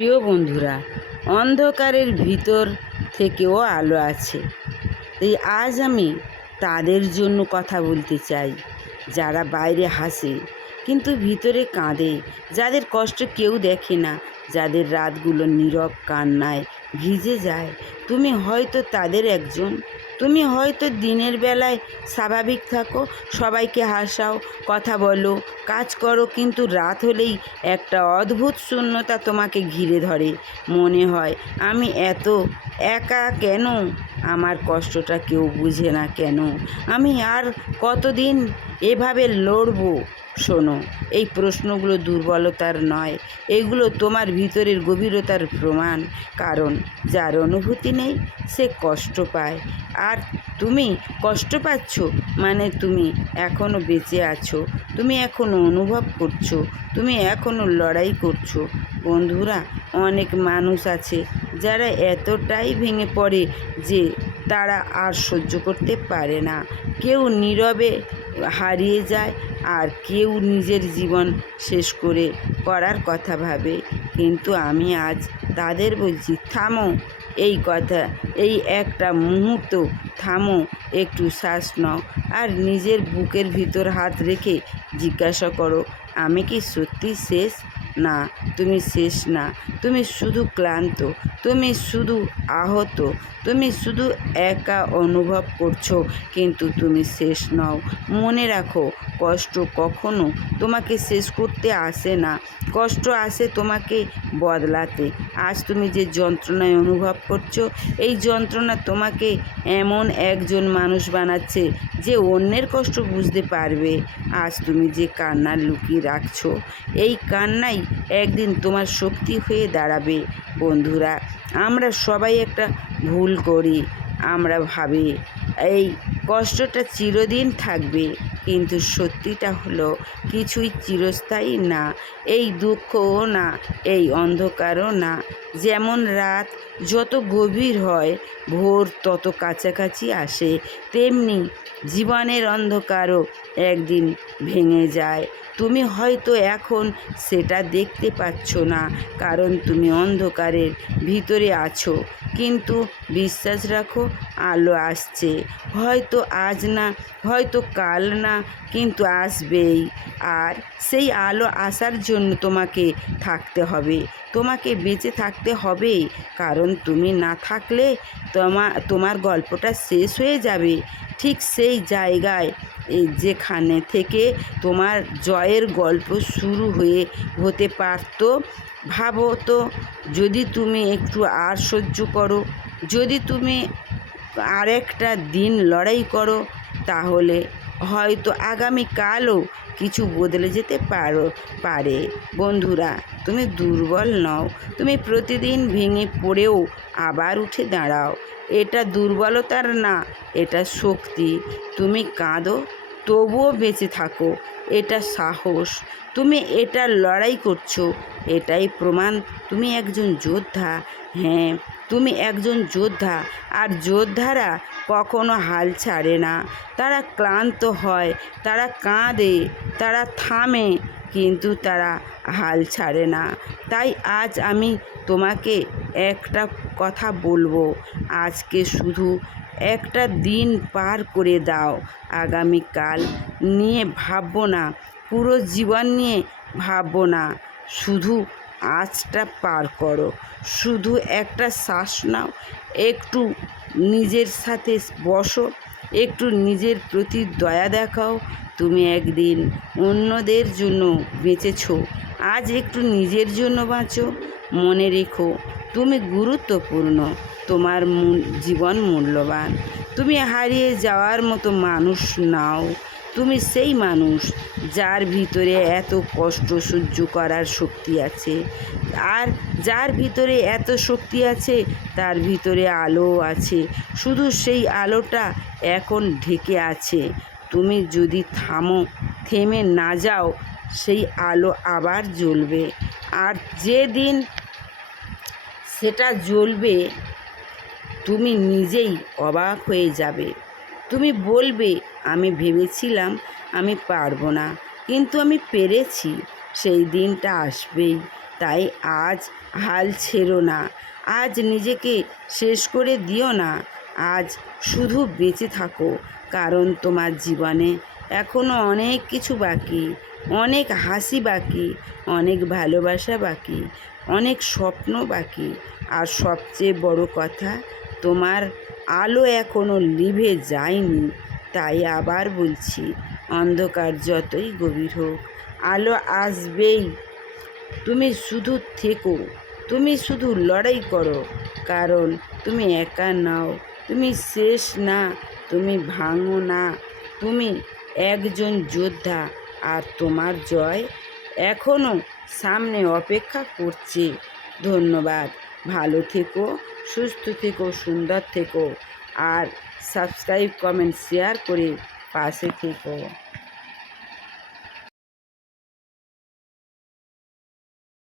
প্রিয় বন্ধুরা, অন্ধকারের ভিতর থেকেও আলো আছে। এই আজ আমি তাদের জন্য কথা বলতে চাই, যারা বাইরে হাসে কিন্তু ভিতরে কাঁদে, যাদের কষ্ট কেউ দেখে না, যাদের রাতগুলো নীরব কান্নায় ভিজে যায়। তুমি হয়তো তাদের একজন। তুমি হয়তো দিনের বেলায় স্বাভাবিক থাকো, সবাইকে হাসাও, কথা বলো, কাজ করো, কিন্তু রাত হলেই একটা অদ্ভুত শূন্যতা তোমাকে ঘিরে ধরে। মনে হয়, আমি এত একা কেন? আমার কষ্টটা কেউ বুঝে না কেন? আমি আর কতদিন এভাবে লড়বো? শোনো, এই প্রশ্নগুলো দুর্বলতার নয়, এগুলো তোমার ভিতরের গভীরতার প্রমাণ। কারণ যার অনুভূতি নেই সে কষ্ট পায়, আর তুমি কষ্ট পাচ্ছ মানে তুমি এখনও বেঁচে আছো, তুমি এখনও অনুভব করছো, তুমি এখনও লড়াই করছো। বন্ধুরা, অনেক মানুষ আছে যারা এতটাই ভেঙে পড়ে যে তারা আর সহ্য করতে পারে না। কেউ নীরবে হারিয়ে যায়, আর কেউ নিজের জীবন শেষ করার কথা ভাবে। কিন্তু আমি আজ তাদের বলছি, থামো। এই কথা, এই একটা মুহূর্ত থামো, একটু শ্বাস নাও, আর নিজের বুকের ভিতর হাত রেখে জিজ্ঞাসা করো, আমি কি সত্যি শেষ? না, তুমি শেষ না। তুমি শুধু ক্লান্ত, তুমি শুধু আহত, তুমি শুধু একা অনুভব করছো, কিন্তু তুমি শেষ নও। মনে রাখো, কষ্ট কখনো তোমাকে শেষ করতে আসে না, কষ্ট আসে তোমাকে বদলাতে। আজ তুমি যে যন্ত্রণায় অনুভব করছো, এই যন্ত্রণা তোমাকে এমন একজন মানুষ বানাচ্ছে যে অন্যের কষ্ট বুঝতে পারবে। আজ তুমি যে কান্না লুকিয়ে রাখছো, এই কান্নাই একদিন তোমার শক্তি হয়ে দাঁড়াবে। বন্ধুরা, আমরা সবাই একটা ভুল করি। আমরা ভাবি এই কষ্টটা চিরদিন থাকবে, কিন্তু সত্যিটা হলো কিছুই চিরস্থায়ী না। এই দুঃখও না, এই অন্ধকারও না। যেমন রাত যত গভীর হয়, ভোর তত কাছাকাছি আসে, তেমনি জীবনের অন্ধকারও একদিন ভেঙে যায়। তুমি হয়তো এখন সেটা দেখতে পাচ্ছ না, কারণ তুমি অন্ধকারের ভিতরে আছো। কিন্তু বিশ্বাস রাখো, আলো আসছে। হয়তো আজ না, হয়তো কাল না, কিন্তু আসবেই। আর সেই আলো আসার জন্য তোমাকে থাকতে হবে, তোমাকে বেঁচে থাকতে হবে। কারণ তুমি না থাকলে তোমার গল্পটা শেষ হয়ে যাবে ঠিক সেই জায়গায় যেখানে থেকে তোমার জয়ের গল্প শুরু হতে পারত। ভাবো তো, যদি তুমি একটু আর সহ্য করো, যদি তুমি আরেকটা দিন লড়াই করো, তাহলে হয়তো আগামীকালও কিছু বদলে যেতে পারে। বন্ধুরা, তুমি দুর্বল নও, তুমি প্রতিদিন ভেঙে পড়েও আবার উঠে দাঁড়াও। এটা দুর্বলতার না, এটা শক্তি। তুমি কাঁদো তবুও বেঁচে থাকো, এটা সাহস। তুমি এটা লড়াই করছো, এটাই প্রমাণ তুমি একজন যোদ্ধা। হ্যাঁ, তুমি একজন যোদ্ধা। আর যোদ্ধারা কখনো হাল ছাড়ে না। তারা ক্লান্ত হয়, তারা কাঁদে, তারা থামে, কিন্তু তারা হাল ছাড়ে না। তাই আজ আমি তোমাকে একটা কথা বলবো, আজকে শুধু একটা দিন পার করে দাও। আগামীকাল নিয়ে ভাববো না, পুরো জীবন নিয়ে ভাববো না, শুধু আজটা পার করো। শুধু একটা শ্বাস নাও, একটু নিজের সাথে বসো, একটু নিজের প্রতি দয়া দেখাও। তুমি একদিন অন্যদের জন্য বেঁচেছো, আজ একটু নিজের জন্য বাঁচো। মনে রেখো, তুমি গুরুত্বপূর্ণ, তোমার জীবন মূল্যবান। তুমি হারিয়ে যাওয়ার মতো মানুষ নাও। তুমি সেই মানুষ যার ভিতরে এত কষ্ট সহ্য করার শক্তি আছে। আর যার ভিতরে এত শক্তি আছে, তার ভিতরে আলো আছে। শুধু সেই আলোটা এখন ঢেকে আছে। তুমি যদি থেমে না যাও, সেই আলো আবার জ্বলবে। আর যেদিন সেটা জ্বলবে, তুমি নিজেই অবাক হয়ে যাবে। তুমি বলবে, আমি ভেবেছিলাম আমি পারবো না, কিন্তু আমি পেরেছি। সেই দিনটা আসবেই, তাই আজ হাল ছেড়ো না, আজ নিজেকে শেষ করে দিও না। আজ শুধু বেঁচে থাকো, কারণ তোমার জীবনে এখনও অনেক কিছু বাকি, অনেক হাসি বাকি, অনেক ভালোবাসা বাকি, অনেক স্বপ্ন বাকি। আর সবচেয়ে বড় কথা, তোমার আলো এখনও নিভে যায়নি। তাই আবার বলছি, অন্ধকার যতই গভীর হোক, আলো আসবেই। তুমি শুধু থেকো, তুমি শুধু লড়াই করো, কারণ তুমি একা নাও, তুমি শেষ না, তুমি ভাঙো না, তুমি একজন যোদ্ধা। আর তোমার জয় এখনও সামনে অপেক্ষা করছে। ধন্যবাদ। ভালো থেকো, সুস্থ থেকো, সুন্দর থেকো। আর সাবস্ক্রাইব, কমেন্ট, শেয়ার করে পাশে থেকো।